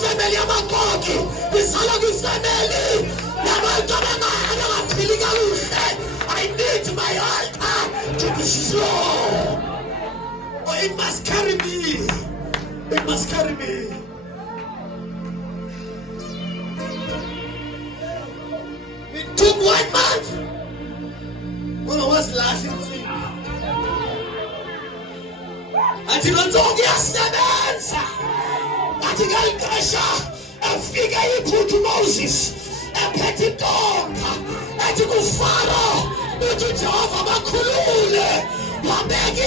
kwifamily yamagogi, ngizalwa kwifamily yabantu abangaphili kakuhle. I need my altar to be strong. Oh, it must carry me. It must carry me. It took 1 month. When I was laughing, athi lonke yasebenza. Athi ngaliqesha afika iphuthu Moses ephethe intonga. Athi kuFaro uthi Jehova bakhulule. Wabeka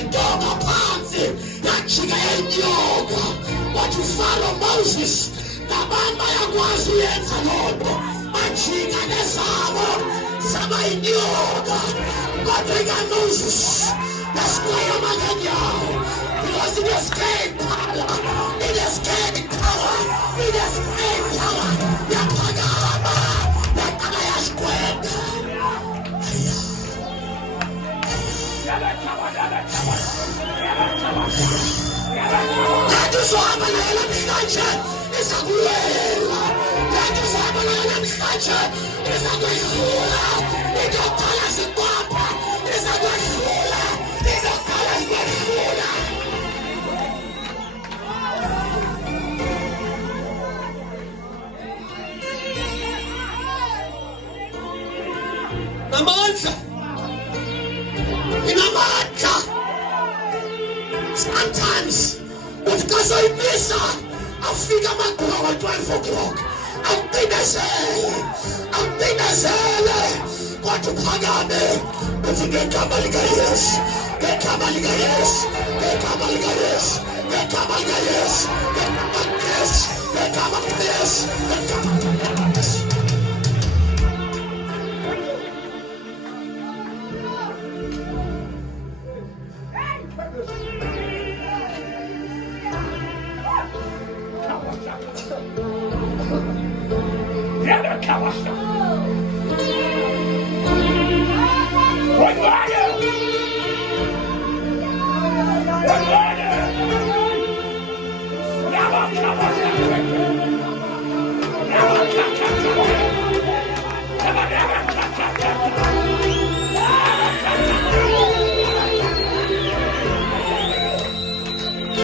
intonga phansi yajika yenyoka. Wathi uFaro Moses nabantu bayakwazi uyenza lonto. Bajika nezabo zaba inyoka. Kodwa Moses that's why I'm a girl. Because it is great power. It is great power. It is great power. Yapagama. Yapagaya square. That is why I'm a mixture. It's a guerrilla. That is why I'm a mixture. It's a guerrilla. It don't tell us in Papa. It's a guerrilla. Namandla. Inamandla. Sometimes because I miss her, I figure my power 12 o'clock. I'm What to pagame? But you get Kamaligayes. Get Kamaligayes. Get Kamaligayes. Get Kamaligayes. Get Kamaligayes. Get Kamaligayes. Get Kamaligayes. Yeah,